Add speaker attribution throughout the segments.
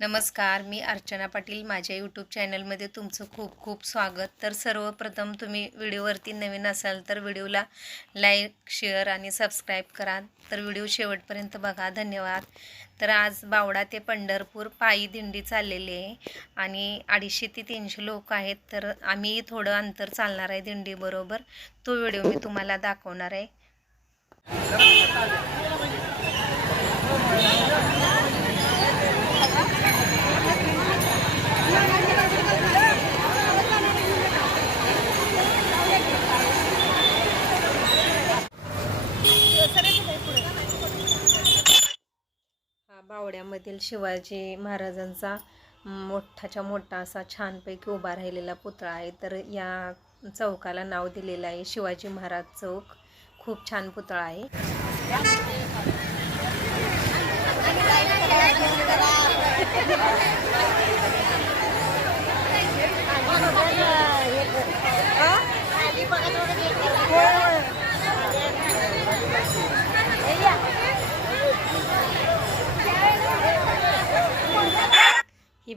Speaker 1: नमस्कार मी अर्चना पाटील. माझ्या यूट्यूब चॅनलमध्ये तुमचं खूप खूप स्वागत. तर सर्वप्रथम तुम्ही व्हिडिओवरती नवीन असाल तर व्हिडिओला लाईक शेअर आणि सबस्क्राईब करा. तर व्हिडिओ शेवटपर्यंत बघा. धन्यवाद. तर आज बावडा ते पंढरपूर पायी दिंडी चाललेली आहे आणि अडीचशे ते तीनशे लोक आहेत. तर आम्ही थोडं अंतर चालणार आहे दिंडीबरोबर. तो व्हिडिओ मी तुम्हाला दाखवणार आहे. शिवाजी महाराजांचा मोठाच्या मोठा असा छानपैकी उभा राहिलेला पुतळा आहे. तर या चौकाला नाव दिलेलं आहे शिवाजी महाराज चौक. खूप छान पुतळा आहे.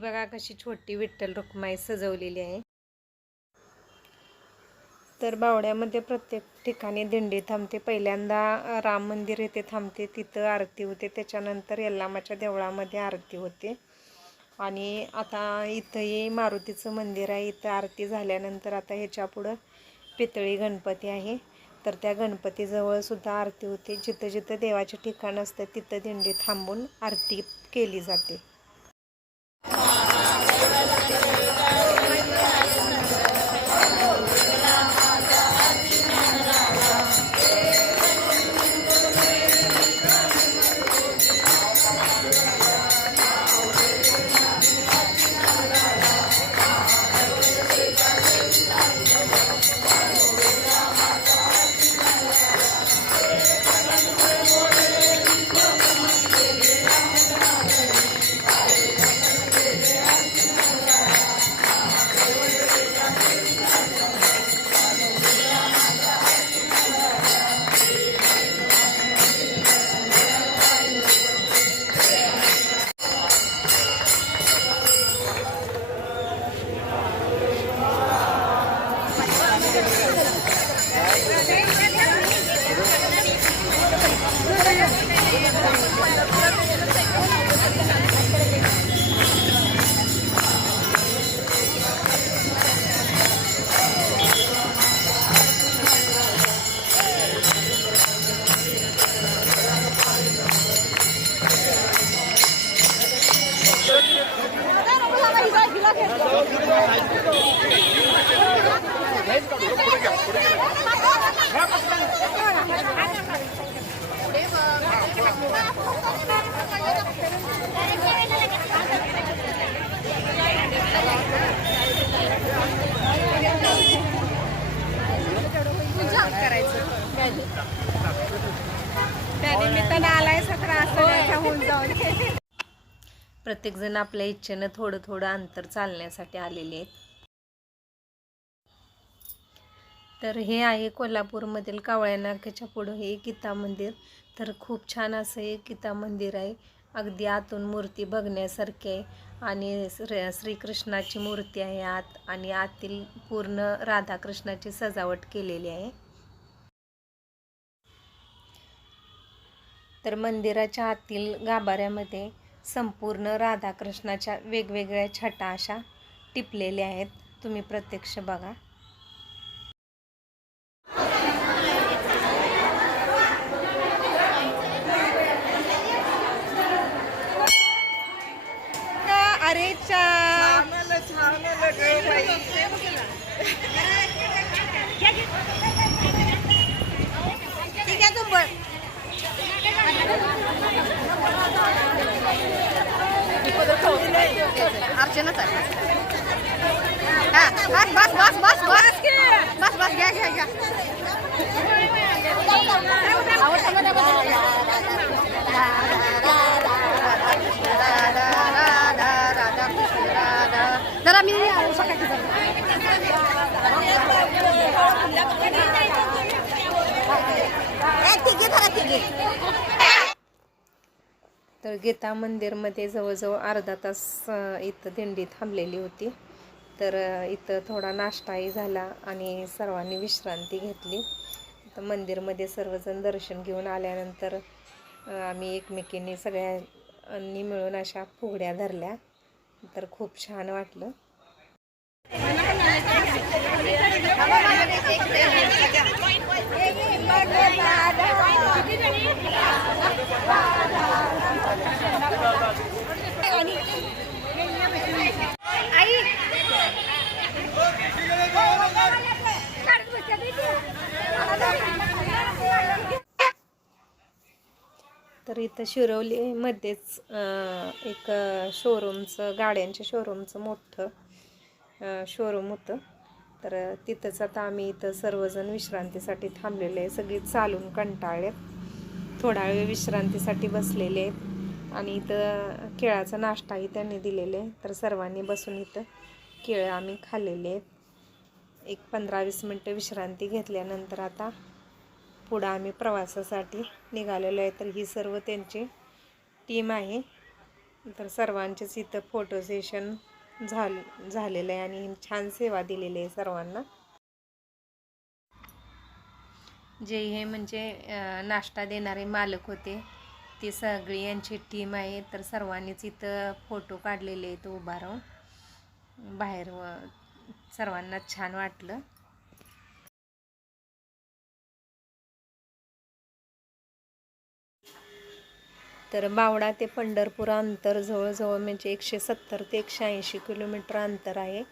Speaker 1: बघा कशी छोटी विठ्ठल रुक्माई सजवलेली आहे. तर बावड्यामध्ये प्रत्येक ठिकाणी दिंडी थांबते. पहिल्यांदा राम मंदिर येथे थांबते तिथं आरती होते. त्याच्यानंतर यल्लामाच्या देवळामध्ये आरती होते. आणि आता इथंही मारुतीचं मंदिर आहे. इथं आरती झाल्यानंतर आता ह्याच्या पुढं पितळी गणपती आहे. तर त्या गणपतीजवळसुद्धा आरती होते. जिथं जिथं देवाचे ठिकाण असतं तिथं दिंडी थांबून आरती केली जाते. प्रत्येकजण आपल्या इच्छेनं थोडं थोडं अंतर चालण्यासाठी आलेले आहेत. तर हे आहे कोल्हापूरमधील कावळ्या नाक्याच्या पुढं हे गीता मंदिर. तर खूप छान असं हे गीता मंदिर आहे. अगदी आतून मूर्ती बघण्यासारखी आहे. आणि श्री श्रीकृष्णाची मूर्ती आहे आत आणि आतील पूर्ण राधाकृष्णाची सजावट केलेली आहे. तर मंदिराच्या आतील गाभाऱ्यामध्ये संपूर्ण राधाकृष्णाच्या वेगवेगळ्या छटा अशा टिपलेल्या आहेत. तुम्ही प्रत्यक्ष बघा.
Speaker 2: अरे चा ठीक आहे तू पण अर्चनाच आहे. हा बस बस बस बस बस. बस बस घ्या घ्या घ्या. जरा मी सकाळची
Speaker 1: तर गीता मंदिरमध्ये जवळजवळ अर्धा तास इथं दिंडी थांबलेली होती. तर इथं थोडा नाश्ताही झाला आणि सर्वांनी विश्रांती घेतली. तर मंदिरमध्ये सर्वजण दर्शन घेऊन आल्यानंतर आम्ही एकमेकींनी सगळ्यांनी मिळून अशा फुगड्या धरल्या. तर खूप छान वाटलं. तर इथं शिरवलीमध्येच एक शोरूमचं गाड्यांच्या शोरूमचं मोठं शोरूम होतं. तर तिथंच आता आम्ही इथं सर्वजण विश्रांतीसाठी थांबलेले आहे. सगळी चालून कंटाळलेत थोडा वेळ विश्रांतीसाठी बसलेले आहेत. आणि इथं केळाचा नाश्ताही त्यांनी दिलेले आहे. तर सर्वांनी बसून इथं केळं आम्ही खाल्लेले आहेत. एक पंधरा वीस मिनटं विश्रांती घेतल्यानंतर आता पुढं आम्ही प्रवासासाठी निघालेलो आहे. तर ही सर्व त्यांची टीम आहे. तर सर्वांचेच इथं फोटो सेशन झाल झालेलं आहे आणि छान सेवा दिलेली आहे सर्वांना. जे हे म्हणजे नाश्ता देणारे मालक होते ती सगळी यांची टीम आहे. तर सर्वांनीच इथं फोटो काढलेले आहेत उभा राहून. बाहेर सर्वांना छान वाटलं. तर बावडा ते पंढरपूर अंतर जवळजवळ म्हणजे एकशे सत्तर ते एकशे ऐंशी किलोमीटर अंतर आहे.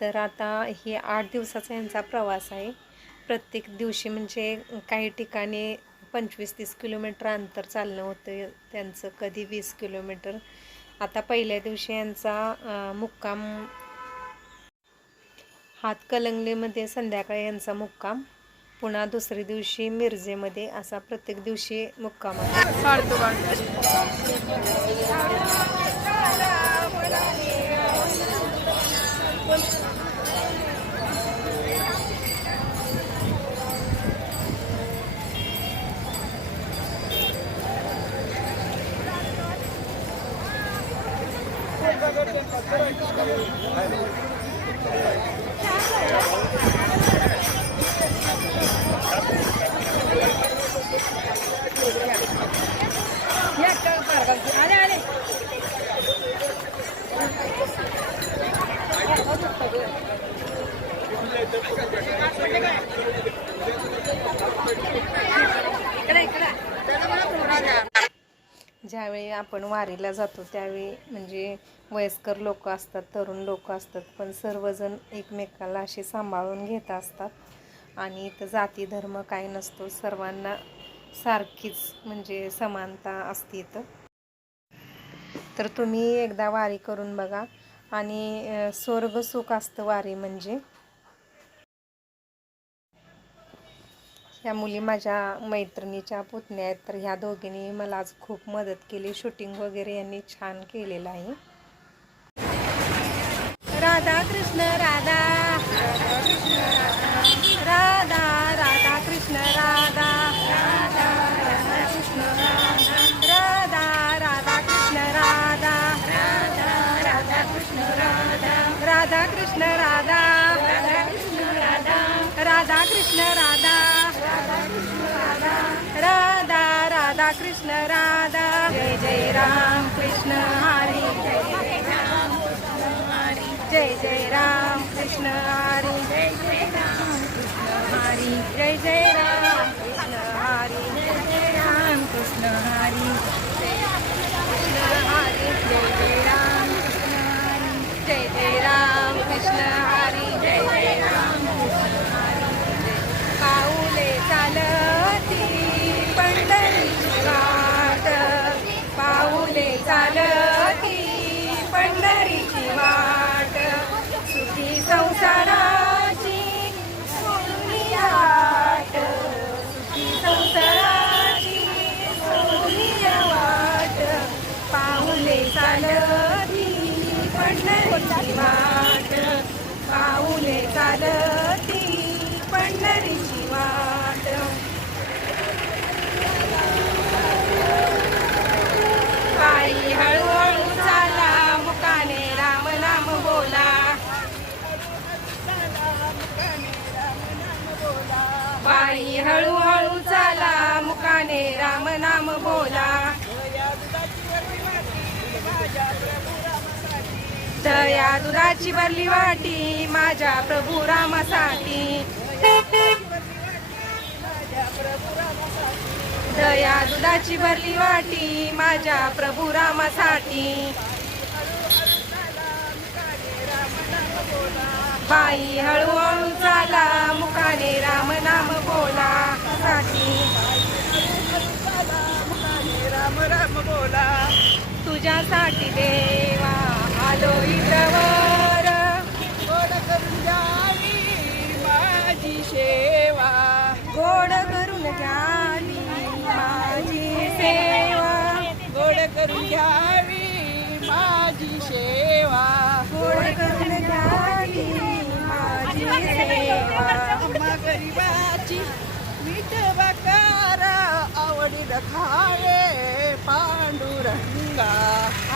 Speaker 1: तर आता हे आठ दिवसाचा यांचा प्रवास आहे. प्रत्येक दिवशी म्हणजे काही ठिकाणी पंचवीस तीस किलोमीटर अंतर चालणं होतं. त्यांचं कधी वीस किलोमीटर. आता पहिल्या दिवशी यांचा मुक्काम हातकलंगलीमध्ये संध्याकाळी यांचा मुक्काम. पुन्हा दुसऱ्या दिवशी मिरजेमध्ये असा प्रत्येक दिवशी मुक्काम आहे. ज्यावेळी आपण वारीला जातो त्यावेळी म्हणजे वयस्कर लोक असतात तरुण लोक असतात पण सर्वजण एकमेकाला असे सांभाळून घेत असतात. आणि इथं जाती धर्म काय नसतो सर्वांना सारखीच म्हणजे समानता असते इथं. तर तुम्ही एकदा वारी करून बघा. आणि स्वर्ग सुख असतं वारी म्हणजे. ह्या मुली माझ्या मैत्रिणीच्या पुतण्या आहेत. तर ह्या दोघींनी मला आज खूप मदत केली. शूटिंग वगैरे यांनी छान केलेलं आहे. राधा कृष्ण राधा. राधा. कृष्ण राधा जय जय राम कृष्ण हरी जय जय राम जय जय राम कृष्ण मुकाने राम नाम बोला. दया दुधाची भरली वाटी माझ्या प्रभू रामासाठी. दया दुधाची भरली वाटी माझ्या प्रभू रामासाठी. बाई हळूहळू चाला मुखाने राम नाम बोला साठी
Speaker 3: राम राम बोला
Speaker 1: तुझ्यासाठी देवा आलो इत्रवर
Speaker 3: गोड करून माझी सेवा.
Speaker 1: गोड करून घ्यावी माझी सेवा.
Speaker 3: गोड करून घ्यावी माझी सेवा.
Speaker 1: गोड करून घ्यावी माझी सेवा.
Speaker 3: आम्हा विठबाकार आवडील खारे पांडुरंगा.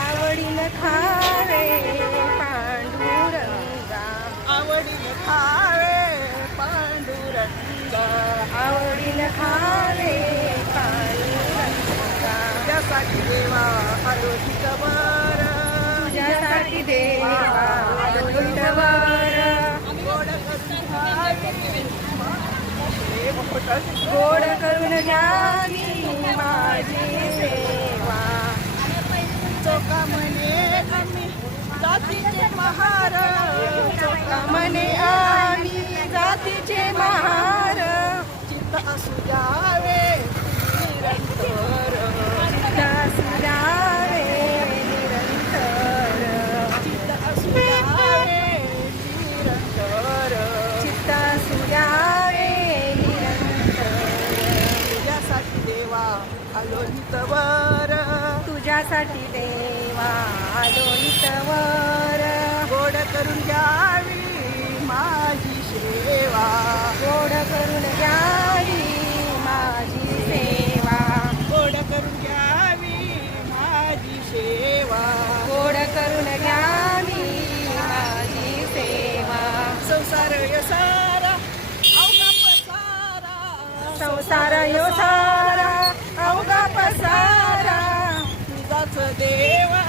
Speaker 1: आवडील खारे पांडुरंगा.
Speaker 3: आवडील खावे पांडुरंगा.
Speaker 1: आवडील खावे पांडुरंगा.
Speaker 3: त्यासाठी देवा आलोचित वर.
Speaker 1: त्यासाठी देवा आलोचित वर.
Speaker 3: गोड करून
Speaker 1: घ्यावी माझी सेवा.
Speaker 3: चोका म्हणे आम्ही जातीचे महार. चोका
Speaker 1: मने आम्ही जातीचे महार
Speaker 3: चित्त असू द्यावे निरंतर.
Speaker 1: असू द्यावे
Speaker 3: चित्त असू द्यावे निरंतर
Speaker 1: चित्त सुधारे निरंतर
Speaker 3: तुझ्यासाठी देवा नितवर
Speaker 1: तुझ्यासाठी देवा इतवर
Speaker 3: गोड करून घ्यावी माझी सेवा.
Speaker 1: गोड करून घ्यावी माझी सेवा.
Speaker 3: गोड करून घ्यावी माझी सेवा.
Speaker 1: गोड करून घ्यावी माझी सेवा.
Speaker 3: संसार अवघा पसारा
Speaker 1: संसार यो सारा. अवघा पसारा
Speaker 3: तुझाच देवा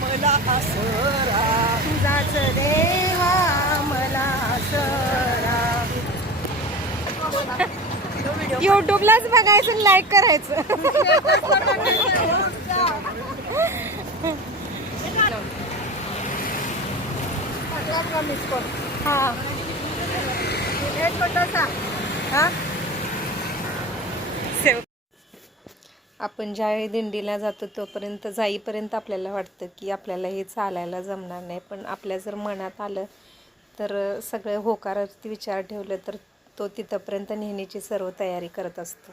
Speaker 3: मला असरा.
Speaker 1: तुझाच देवा मला सरा युट्यूबलाच बघायचं लाईक करायचं. हा हा आपण ज्यावेळी दिंडीला जातो तोपर्यंत जाईपर्यंत आपल्याला वाटतं की आपल्याला हे चालायला जमणार नाही. पण आपल्या जर मनात आलं तर सगळं होकारावरती विचार ठेवलं तर तो तिथंपर्यंत नेहमीची सर्व तयारी करत असतो.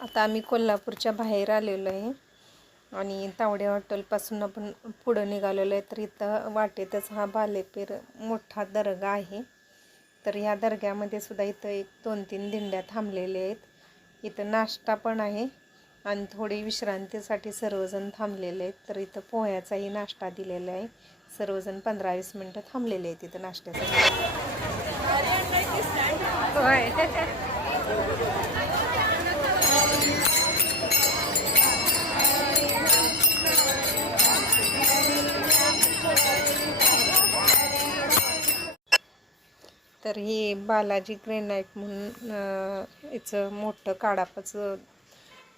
Speaker 1: आता आम्ही कोल्हापूरच्या बाहेर आलेलो आहे. आणि तावडे हॉटेलपासून आपण पुढं निघालेलो आहे. तर इथं वाटेतच हा बालेपीर मोठा दर्गा आहे. तर ह्या दर्ग्यामध्ये सुद्धा इथं एक दोन तीन दिंड्या थांबलेल्या आहेत. इथं नाश्ता पण आहे. आणि थोडी विश्रांतीसाठी सर्वजण थांबलेले आहेत. तर इथं पोह्याचाही नाश्ता दिलेला आहे. सर्वजण पंधरा वीस मिनटं थांबलेले आहेत इथं नाश्त्यासाठी. तर हे बालाजी ग्रेनाईट म्हणून अं, याचं मोठं काडापाचं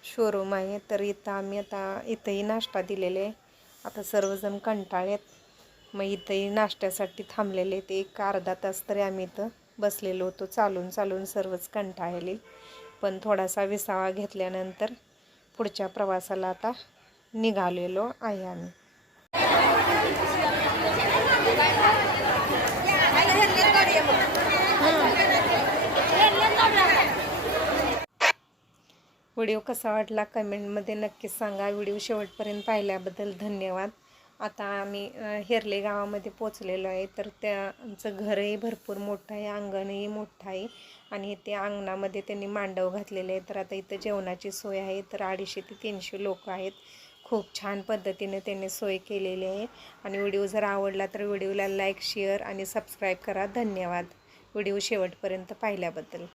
Speaker 1: शोरूम आहे तर इथं आम्ही आता इथंही नाश्ता दिलेले आहे. आता सर्वजण कंटाळेत मग इथंही नाश्त्यासाठी थांबलेले ते एक अर्धा तास तरी आम्ही इथं बसलेलो होतो. चालून चालून सर्वच कंटाळले. पण थोडासा विसावा घेतल्यानंतर पुढच्या प्रवासाला आता निघालेलो आहे आम्ही. व्हिडिओ कसा वाटला कमेंटमध्ये नक्कीच सांगा. व्हिडिओ शेवटपर्यंत पाहिल्याबद्दल धन्यवाद. आता आम्ही हेरले गावामध्ये पोचलेलो आहे. तर त्यांचं घरही भरपूर मोठं आहे अंगणही मोठं आहे. आणि ते अंगणामध्ये त्यांनी मांडव घातलेले आहे तर आता इथं जेवणाची सोय आहे. तर अडीचशे ते तीनशे लोक आहेत. खूप छान पद्धतीने त्यांनी सोय केलेली आहे. आणि व्हिडिओ जर आवडला तर व्हिडिओला लाईक शेअर आणि सबस्क्राईब करा. धन्यवाद. व्हिडिओ शेवटपर्यंत पाहिल्याबद्दल.